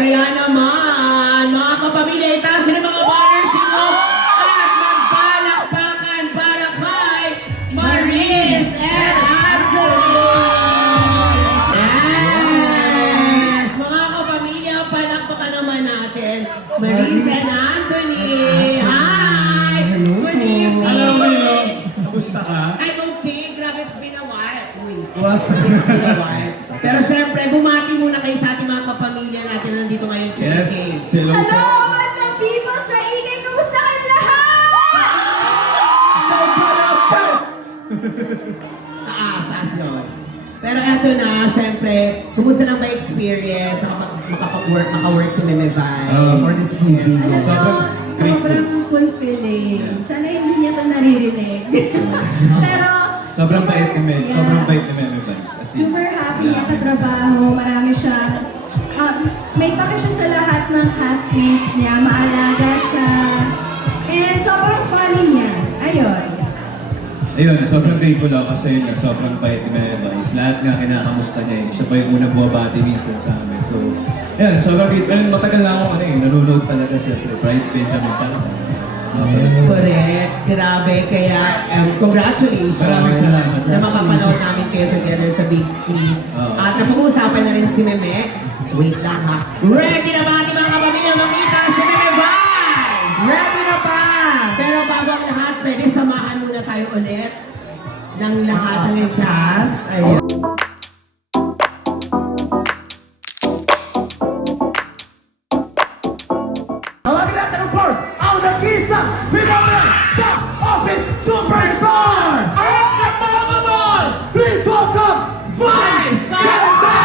Kaya naman, mga kapamilya, itasin ang mga banners nyo at magpalakpakan para kay Maris and Anthony! Yes! Mga kapamilya, palakpakan naman natin Maris and Anthony! Hi! Good evening! Kamusta ka? I'm okay. Grabe, it's been a while. Uy, Wow. it's been a while. Pero syempre, bumati muna kayo sa ating mga kapamilya natin na nandito ngayon sa Yes, UK. hello po. Hello, Madlang people sa ingay! Kamusta kayong lahat? Taasas yun. Pero eto na, syempre, kumusta lang ba experience maka-work si Meme Bai for this movie? Alam mo, Sobrang sobrang fulfilling. Sana hindi niya ito naririnig. Pero, Sobrang bait ni Meme. yeah. Sobrang bait ni Meme Vance. As in, Super happy niya katrabaho. Marami siya. May pake siya sa lahat ng castmates niya. Maalaga siya. And sobrang funny niya. Ayun. Ayun, sobrang grateful ako kasi yun, sobrang bait ni Meme Vance. Lahat nga kinakamusta niya. Siya pa yung unang buwabati minsan sa amin. So, yan, sobrang grateful. And matagal na ako nanonood talaga siyempre. Bright Benjamin talaga. Correct. Grabe. Kaya, congratulations. Maraming salamat. Na makapanood namin kayo together sa big screen. At napag-uusapan na rin si Meme. Wait lang ha. Ready na ba ating mga kapamilya makita si Meme Vibes? Ready na ba? Pero bago ang lahat, pwede samahan muna tayo ulit ng lahat ng cast. Ayun. Tawagin natin of course, ang nag-isang phenomenal box office superstar! Ang katangaman! Please welcome Vice Ganda!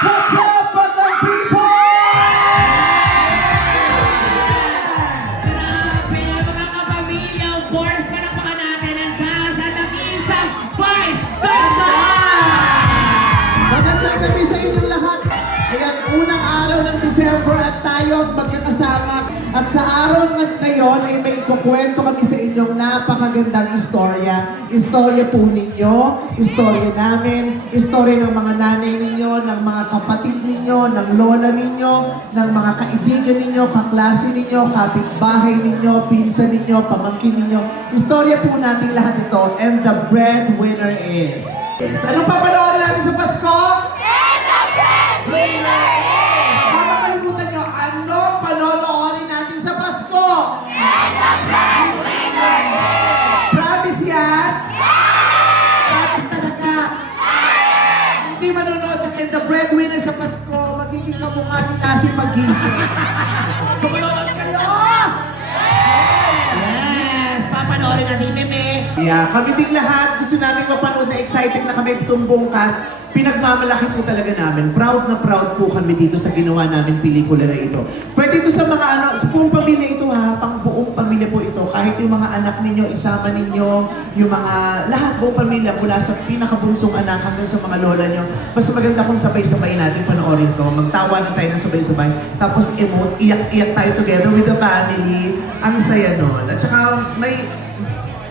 What's up, Batang people? Grabe, mga kapamilya. Of course, palakpakan natin ang cast at ang isang Vice Ganda! Magandang gabi sa inyong lahat. Ayan, unang araw ng December at tayo magkakasama. At sa araw na yon ay may ikukwento kami sa inyong napakagandang istorya. Istorya po ninyo, istorya namin, istorya ng mga nanay ninyo, ng mga kapatid ninyo, ng lola ninyo, ng mga kaibigan ninyo, kaklase ninyo, kapitbahay ninyo, pinsan ninyo, pamangkin ninyo. Istorya po natin lahat ito, and the breadwinner is... Anong papanoorin natin sa Pasko? Makakalimutan nyo, ano panonoorin natin sa Pasko? Promise yan? Promise talaga? Hindi manonood ng The Breadwinner sa Pasko, magiging kamukha ni Lassie magising. So manonood kayo! Yes! Papanoorin natin, Meme. Yeah, kami ding lahat, gusto namin mapanood na excited na kami itong buong cast. Pinagmamalaki po talaga namin. Proud na proud po kami dito sa ginawa namin pelikula na ito. Pwede ito sa mga sa buong pamilya ito ha, pang buong pamilya po ito. Kahit yung mga anak ninyo, isama ninyo, yung mga lahat buong pamilya mula sa pinakabunsong anak hanggang sa mga lola nyo. Mas maganda kung sabay-sabay natin panoorin to. Magtawa na tayo ng sabay-sabay. Tapos emote, iyak-iyak tayo together with the family. Ang saya nun. At saka may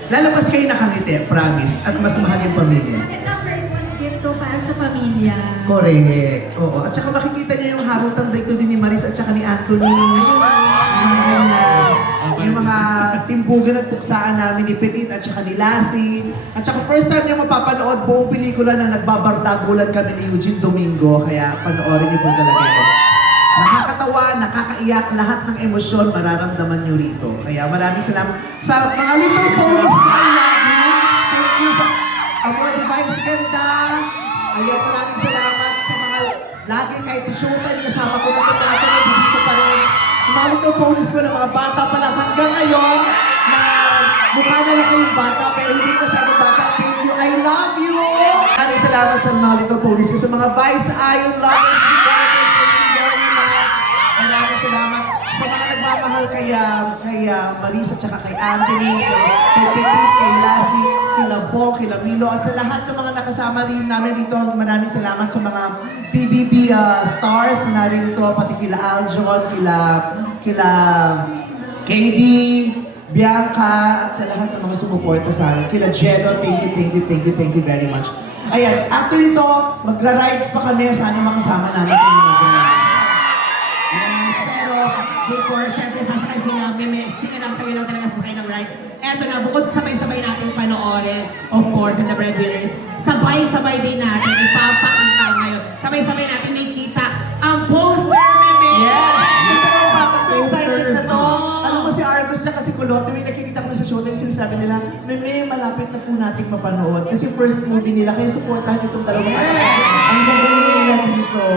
lalabas kayo nakangiti, promise. At mas mahal yung pamilya. Magandang Christmas gift to para sa pamilya. Correct. Oo. At saka makikita niyo yung harutang dito din ni Maris at saka ni Anthony. Yung mga ganyan. Yung mga timbugan at puksaan namin ni Petit at saka ni Lassie. At saka first time niyo mapapanood buong pelikula na nagbabardagulan kami ni Eugene Domingo. Kaya panoorin niyo po talaga yun. Nakakatawa, nakakaiyak, lahat ng emosyon mararamdaman niyo rito. Kaya maraming salamat sa mga little ponies na I love you. Thank you sa Amor Device Ganda. Ayan, maraming salamat sa mga lagi kahit sa showtime kasama ko na ito na dito pa rin. Yung mga little ponies ko na mga bata pa lang hanggang ngayon na mukha na lang kayong bata pero hindi masyadong bata. Thank you, I love you! Maraming salamat sa mga little ponies ko sa mga Vice Iron lovers, supporters, thank you very much. Maraming salamat sa mga nagmamahal kay Marisa at saka kay Anthony, kay Petit, kay Lassie, kila Bo, kila Milo, at sa lahat ng mga nakasama rin namin dito. Maraming salamat sa mga PBB stars na narito, pati kila Aljon, kila KD, Bianca, at sa lahat ng mga sumuporta sa akin. Kila Jeno, thank you very much. Ayan, after nito, magra-rides pa kami. Sana makasama namin kayo mag-rides. Yes, pero before, syempre sasakay sila, sila lang kayo lang talaga sasakay ng rides. Eto na, bukod sa sabay-sabay natin panoorin, of course, and the breadwinners, sabay-sabay din natin, ipapakita ngayon. Sabay-sabay natin may kita ang poster, Meme! Yes! Yung dalawang bata to, excited na to. Alam mo si Argos siya kasi kulot, may nakikita ko na sa showtime, sinasabi nila, Meme, malapit na po natin mapanood. Kasi first movie nila, kaya supportahan itong dalawang anak. Ang gagaling nila dito.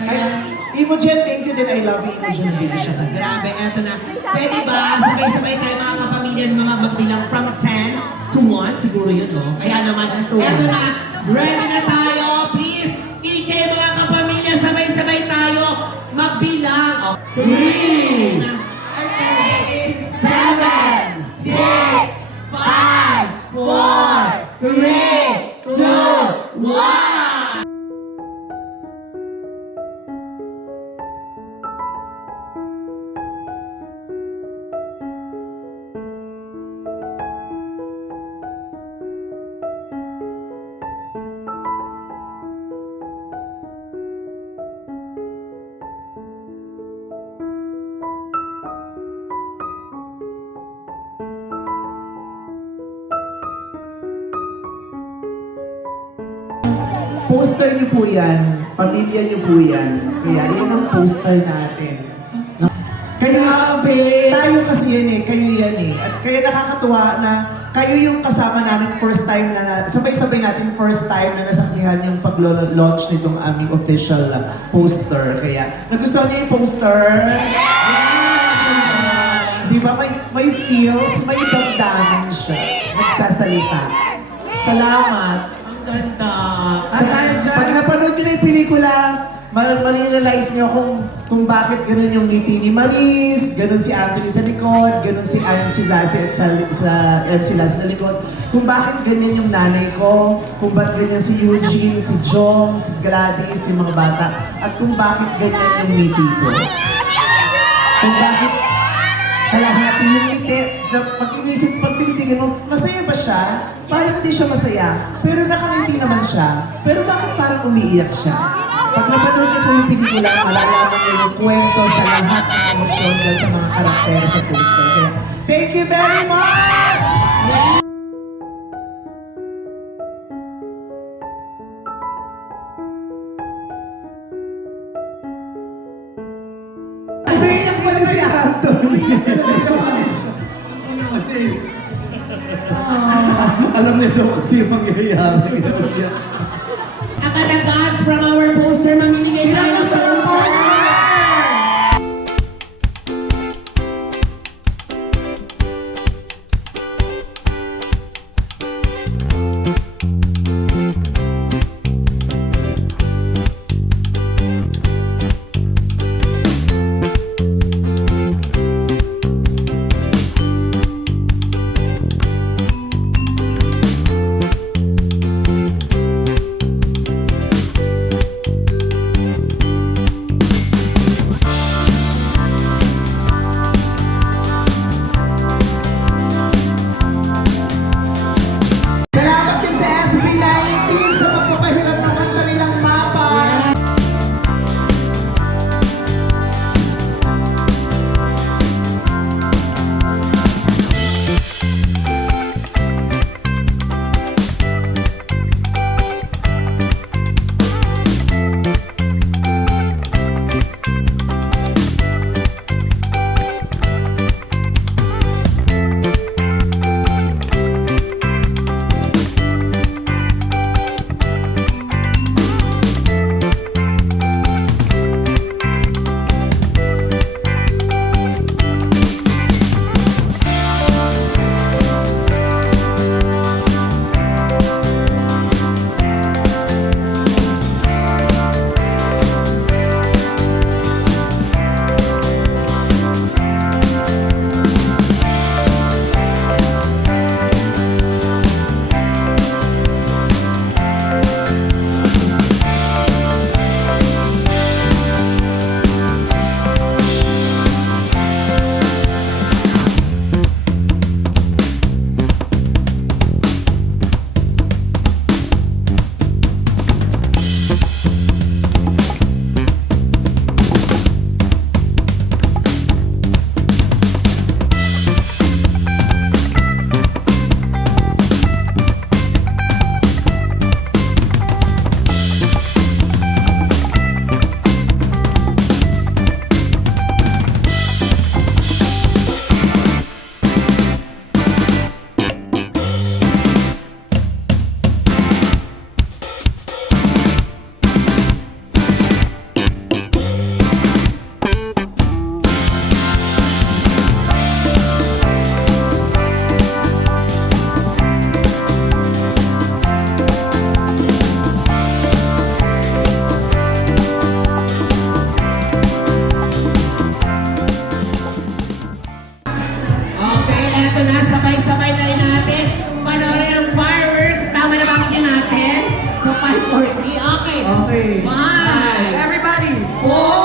Kaya, Imogen, thank you din. I love you, Imogen. Nandito siya ka. Grabe, eto na. Pwede ba, sabay-sabay tayo mga kapamilya mga magbilang from 10 to 1? Siguro yun, no? Kaya naman, eto na, ready na tayo. Please, EK mga kapamilya, sabay-sabay tayo magbilang. Oh. 3, 7, 6, 5, 4, 3, 2, 1. Poster niyo po yan, pamilya niyo po yan. Kaya yan ang poster natin. Kayo, tayo kasi yan eh, kayo yan eh. At kaya nakakatuwa na kayo yung kasama namin first time na, sabay-sabay natin first time na nasaksihan yung pag-launch nitong aming official poster. Kaya, nagustuhan niyo yung poster? Yes! Di ba, may feels, may damdamin siya. Nagsasalita. Salamat. Ganda. Pag napanood nyo na yung pelikula, marirealize nyo kung bakit ganun yung ngiti ni Maris, ganun si Anthony sa likod, ganun si MC Lassie at sa MC Lassie sa likod, kung bakit ganyan yung nanay ko, kung bakit ganyan si Eugene, si Jong, si Gladys, yung mga bata, at kung bakit ganyan yung ngiti ko. Kung bakit kalahati yung ngiti, pag inisip, pag tinitingin mo, masaya ba siya? Parang hindi siya masaya, pero nakangiti naman siya. Pero bakit parang umiiyak siya? Pag napanood niyo po yung pelikula, malalaman niyo yung kwento sa lahat ng emosyon dahil sa mga karakter sa poster. Kaya, thank you very much! Umiiyak pa na si Anthony. Alam niya daw kasi yung mangyayari. Akadagans from our poster, mamimigay tayo sa poster! 5, Everybody, 4,